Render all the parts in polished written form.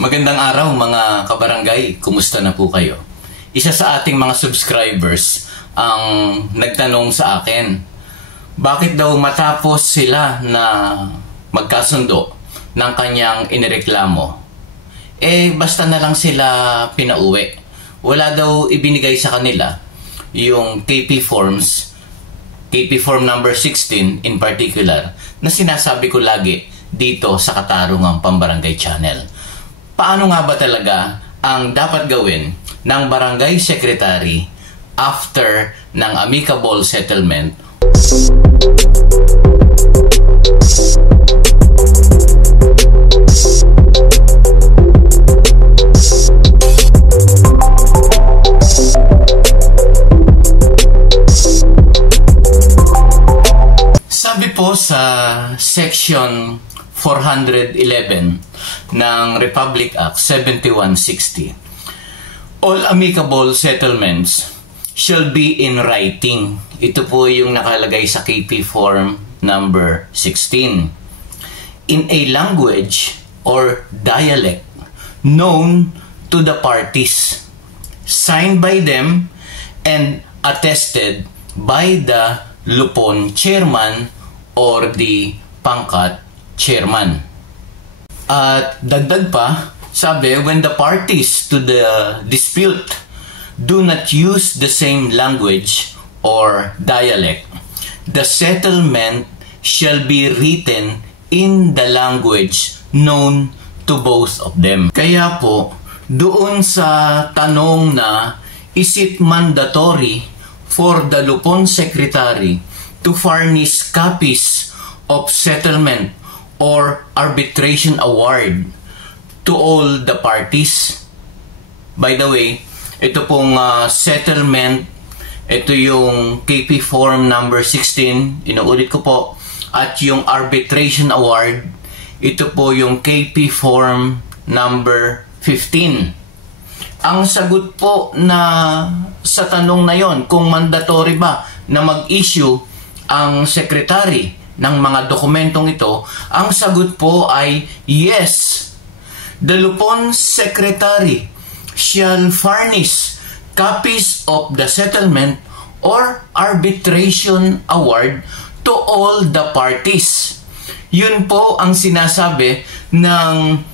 Magandang araw mga kabarangay, kumusta na po kayo? Isa sa ating mga subscribers ang nagtanong sa akin, bakit daw matapos sila na magkasundo ng kanyang inireklamo, basta na lang sila pinauwi. Wala daw ibinigay sa kanila yung KP forms, KP form number 16 in particular, na sinasabi ko lagi dito sa Katarungang Pambarangay Channel. Paano nga ba talaga ang dapat gawin ng barangay secretary after ng amicable settlement? Sabi po sa section 411 ng Republic Act 7160, all amicable settlements shall be in writing. Ito po yung nakalagay sa KP form number 16. In a language or dialect known to the parties, signed by them and attested by the Lupon chairman or the Pangkat chairman. At dagdag pa, sabi, when the parties to the dispute do not use the same language or dialect, the settlement shall be written in the language known to both of them. Kaya po, doon sa tanong na, is it mandatory for the Lupon secretary to furnish copies of settlement or arbitration award to all the parties? By the way, ito pong settlement, ito yung KP form number 16, inuulit ko po, at yung arbitration award, ito po yung KP form number 15. Ang sagot po na sa tanong na yon, kung mandatory ba na mag-issue ang secretary ng mga dokumentong ito, ang sagot po ay yes. The Lupon secretary shall furnish copies of the settlement or arbitration award to all the parties. Yun po ang sinasabi ng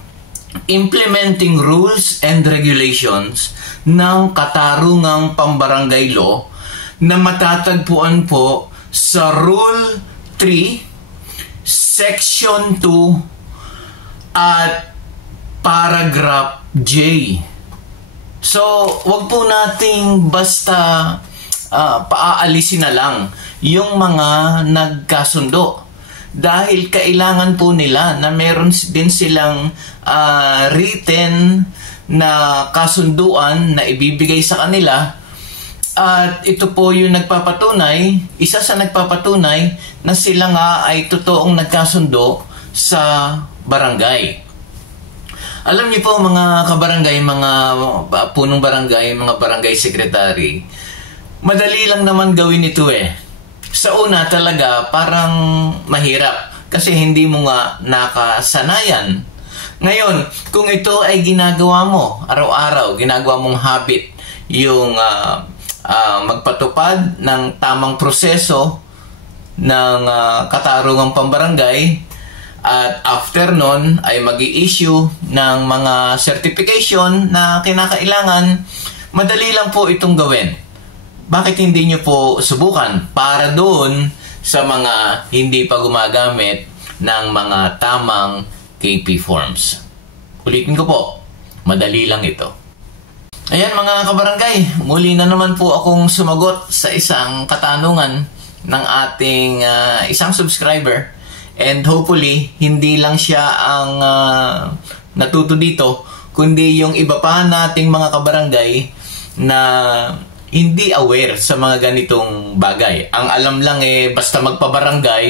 implementing rules and regulations ng Katarungang Pambarangay Law na matatagpuan po sa Rule 3, Section 2 at Paragraph J. So, wag po nating basta paaalisin na lang yung mga nagkasundo. Dahil kailangan po nila na meron din silang written na kasunduan na ibibigay sa kanila. At ito po yung nagpapatunay, isa sa nagpapatunay na sila nga ay totoong nagkasundo sa barangay. Alam niyo po mga kabarangay, mga punong barangay, mga barangay secretary, madali lang naman gawin ito eh. Sa una talaga parang mahirap kasi hindi mo nga nakasanayan. Ngayon, kung ito ay ginagawa mo araw-araw, ginagawa mong habit yung magpatupad ng tamang proseso ng Katarungang Pambarangay, at after nun ay mag-i-issue ng mga certification na kinakailangan, madali lang po itong gawin. Bakit hindi nyo po subukan para doon sa mga hindi pa gumagamit ng mga tamang KP forms? Ulitin ko po, madali lang ito. Ayan mga kabarangay, muli na naman po akong sumagot sa isang katanungan ng ating isang subscriber. And hopefully, hindi lang siya ang natuto dito, kundi yung iba pa nating mga kabarangay na hindi aware sa mga ganitong bagay. Ang alam lang basta magpabarangay,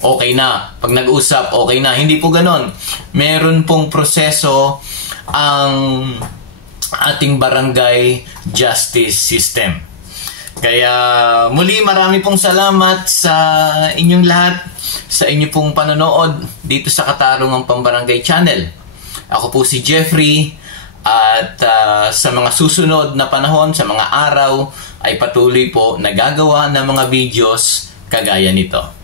okay na. Pag nag-usap, okay na. Hindi po ganon. Meron pong proseso ang ating barangay justice system. Kaya muli marami pong salamat sa inyong lahat, sa inyong pong panonood dito sa Katarungang Pambarangay Channel. Ako po si Jeffrey at sa mga susunod na panahon, sa mga araw, ay patuloy po nagagawa ng mga videos kagaya nito.